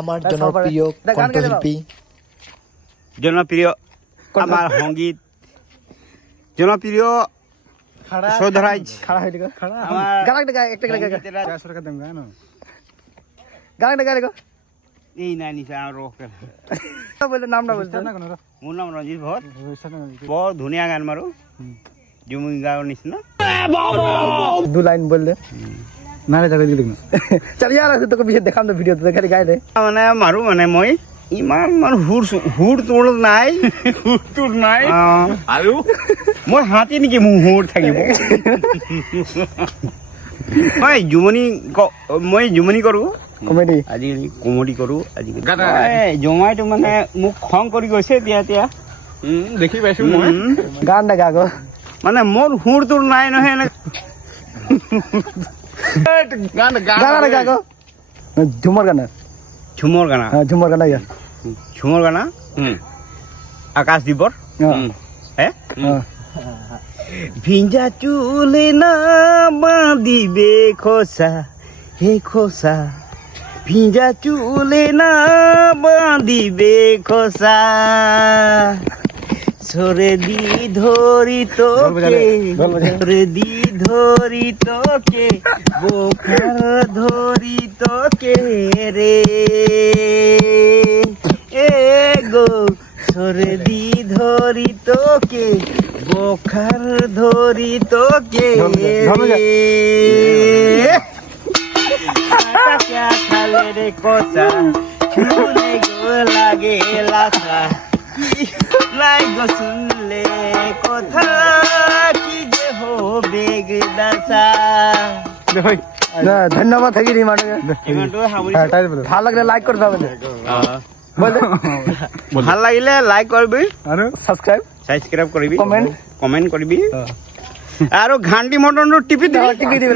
আমার জনপ্রিয় কণ্ঠশিল্পী, জনপ্রিয় আমার সঙ্গীত, জনপ্রিয় সৌধরাজ এই নাই নিচে আৰু নামটা বলছে মোৰ নাম ৰঞ্জিত ভট। বৰ ধুনীয়া গান মাৰো, জুমুকি গাঁৱৰ নিচিনা। দু লাইন বললে নারে যাবে দিলি না চল यार তোকে বিয়ে দেখাম তো ভিডিও তো খালি গাই দে মানে মাৰো মানে মই ইমান মানে হুৰ তোৰ নাই, হুৰ তোৰ নাই আৰু মই হাতী নেকি মোৰ হুৰ থাকিব। মই জুমনি কৰোঁ, কমেডি আজিকালি কমেডি কৰোঁ। আজিকালি জমাইটো মানে মোক খং কৰি গৈছে এতিয়া এতিয়া দেখি পাইছো মই। গান না গা গো মানে মোৰ হুৰ তোৰ নাই নহয় এনে গানা গা গো ঝুমর গানা ঝুমৰ গানা, হ্যাঁ ঝুমর গানা ইয়া ঝুমৰ গানা আকাশ দিবৰ হ্যাঁ ভিজা চুলে না বাঁধিবে খোসা, হে খোসা ভিজা চুলে না বাঁধিবে খোসা, সরে দি ধরি তোকে, সরে দি ধরি তোকে, বোখার ধরি তোকে রে এ গো, সরে দি ধরি তোকে, বোখার ধরি তোকে রে খালে রে কষা, শুনে গো লাগে লাসা, লাই গো শুনলে কথা কি যে হবে গদাসা। না ধন্যবাদ থাকি রে মানে ভাল লাগলে লাইক করতে হবে ভাল লাগিলে লাইক কৰিবি আৰু সাবস্ক্রাইব কৰিবি, কমেন্ট কমেন্ট কৰিবি আৰু ঘান্টি মটনটো টিপি দিবি।